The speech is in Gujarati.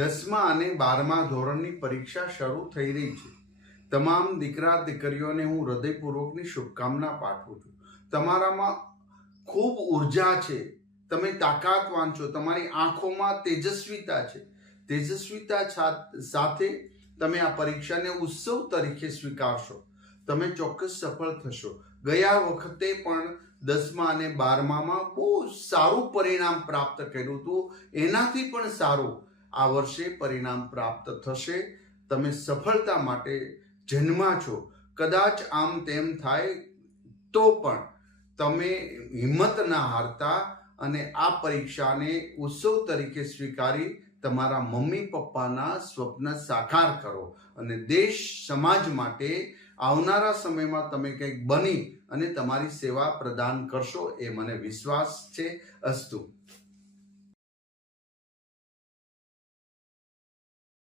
10મા અને 12મા ધોરણની પરીક્ષા શરૂ થઈ રહી છે. તમામ દીકરા દીકરીઓને હું હૃદયપૂર્વકની શુભકામના પાઠવું છું. તમારામાં ખૂબ ઉર્જા છે, તમે તાકાતવાન છો, તમારી આંખોમાં તેજસ્વીતા છે. તેજસ્વીતા સાથે તમે આ પરીક્ષાને ઉત્સવ તરીકે સ્વીકારશો. તમે ચોક્કસ સફળ થશો. ગયા વખતે પણ 10મા અને 12મામાં બહુ સારું પરિણામ પ્રાપ્ત કર્યું હતું, એનાથી પણ સારું આ વર્ષે પરિણામ પ્રાપ્ત થશે. તમે સફળતા માટે જન્મા છો. કદાચ આમ તેમ થાય તો પણ તમે હિંમત ના હારતા અને આ પરીક્ષાને ઉત્સવ તરીકે સ્વીકારી તમારા મમ્મી પપ્પાના સ્વપ્ન સાકાર કરો અને દેશ સમાજ માટે આવનારા સમયમાં તમે કંઈક બની અને તમારી સેવા પ્રદાન કરશો, એ મને વિશ્વાસ છે. અસ્તુ.